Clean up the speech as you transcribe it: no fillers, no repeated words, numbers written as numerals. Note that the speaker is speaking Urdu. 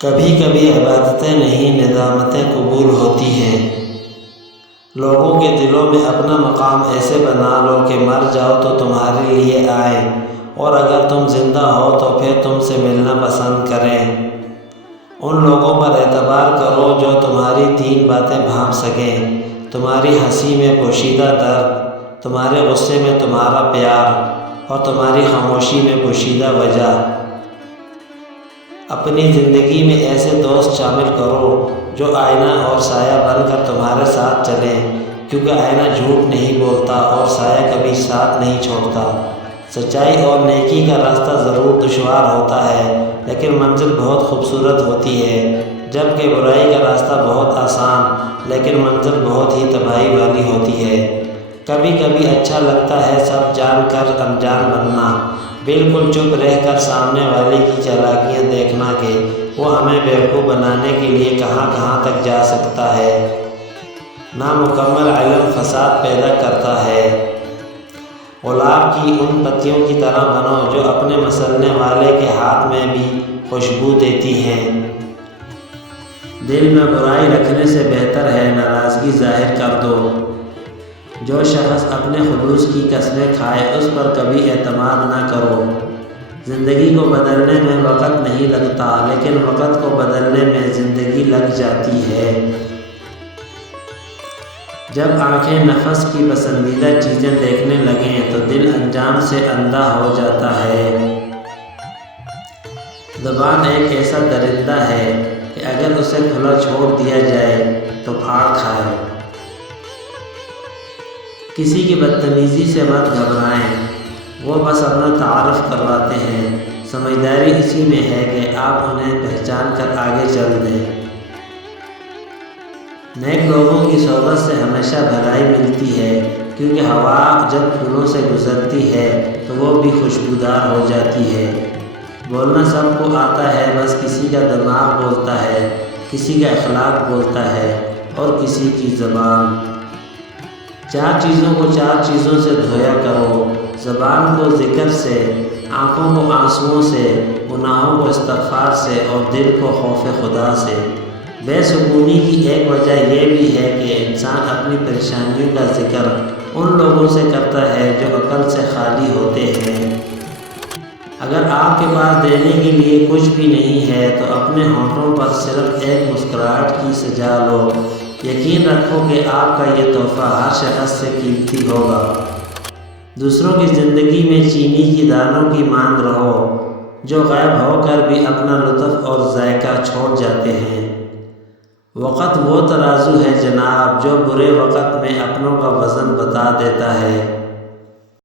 کبھی کبھی عبادتیں نہیں ندامتیں قبول ہوتی ہیں۔ لوگوں کے دلوں میں اپنا مقام ایسے بنا لو کہ مر جاؤ تو تمہارے لیے آئیں، اور اگر تم زندہ ہو تو پھر تم سے ملنا پسند کریں۔ ان لوگوں پر اعتبار کرو جو تمہاری 3 باتیں بھانپ سکیں: تمہاری ہنسی میں پوشیدہ درد، تمہارے غصے میں تمہارا پیار، اور تمہاری خاموشی میں پوشیدہ وجہ۔ اپنی زندگی میں ایسے دوست شامل کرو جو آئینہ اور سایہ بن کر تمہارے ساتھ چلیں، کیونکہ آئینہ جھوٹ نہیں بولتا اور سایہ کبھی ساتھ نہیں چھوڑتا۔ سچائی اور نیکی کا راستہ ضرور دشوار ہوتا ہے، لیکن منزل بہت خوبصورت ہوتی ہے، جبکہ برائی کا راستہ بہت آسان لیکن منزل بہت ہی تباہی والی ہوتی ہے۔ کبھی کبھی اچھا لگتا ہے سب جان کر انجان بننا، بالکل چپ رہ کر سامنے والے کی چالاکیاں دیکھنا کہ وہ ہمیں بیوقوف بنانے کے لیے کہاں کہاں تک جا سکتا ہے۔ نامکمل علم فساد پیدا کرتا ہے۔ گلاب کی ان پتیوں کی طرح بنو جو اپنے مسلنے والے کے ہاتھ میں بھی خوشبو دیتی ہیں۔ دل میں برائی رکھنے سے بہتر ہے ناراضگی ظاہر کر دو۔ جو شخص اپنے خلوص کی قسمیں کھائے اس پر کبھی اعتماد نہ کرو۔ زندگی کو بدلنے میں وقت نہیں لگتا، لیکن وقت کو بدلنے میں زندگی لگ جاتی ہے۔ جب آنکھیں نفس کی پسندیدہ چیزیں دیکھنے لگیں تو دل انجام سے اندھا ہو جاتا ہے۔ زبان ایک ایسا درندہ ہے کہ اگر اسے کھلا چھوڑ دیا جائے تو پھاڑ کھائے۔ کسی کی بدتمیزی سے مت گھبرائیں، وہ بس اپنا تعارف کرواتے ہیں۔ سمجھداری اسی میں ہے کہ آپ انہیں پہچان کر آگے چل دیں۔ نیک لوگوں کی صحبت سے ہمیشہ بھلائی ملتی ہے، کیونکہ ہوا جب پھولوں سے گزرتی ہے تو وہ بھی خوشبودار ہو جاتی ہے۔ بولنا سب کو آتا ہے، بس کسی کا دماغ بولتا ہے، کسی کا اخلاق بولتا ہے اور کسی کی زبان۔ 4 چیزوں کو 4 چیزوں سے دھویا کرو: زبان کو ذکر سے، آنکھوں کو آنسوؤں سے، گناہوں کو استغفار سے، اور دل کو خوف خدا سے۔ بے سکونی کی ایک وجہ یہ بھی ہے کہ انسان اپنی پریشانیوں کا ذکر ان لوگوں سے کرتا ہے جو عقل سے خالی ہوتے ہیں۔ اگر آپ کے پاس دینے کے لیے کچھ بھی نہیں ہے تو اپنے ہونٹوں پر صرف ایک مسکراہٹ کی سجا لو۔ یقین رکھو کہ آپ کا یہ تحفہ ہر شخص سے قیمتی ہوگا۔ دوسروں کی زندگی میں چینی کی دانوں کی ماند رہو، جو غائب ہو کر بھی اپنا لطف اور ذائقہ چھوڑ جاتے ہیں۔ وقت وہ ترازو ہے جناب جو برے وقت میں اپنوں کا وزن بتا دیتا ہے۔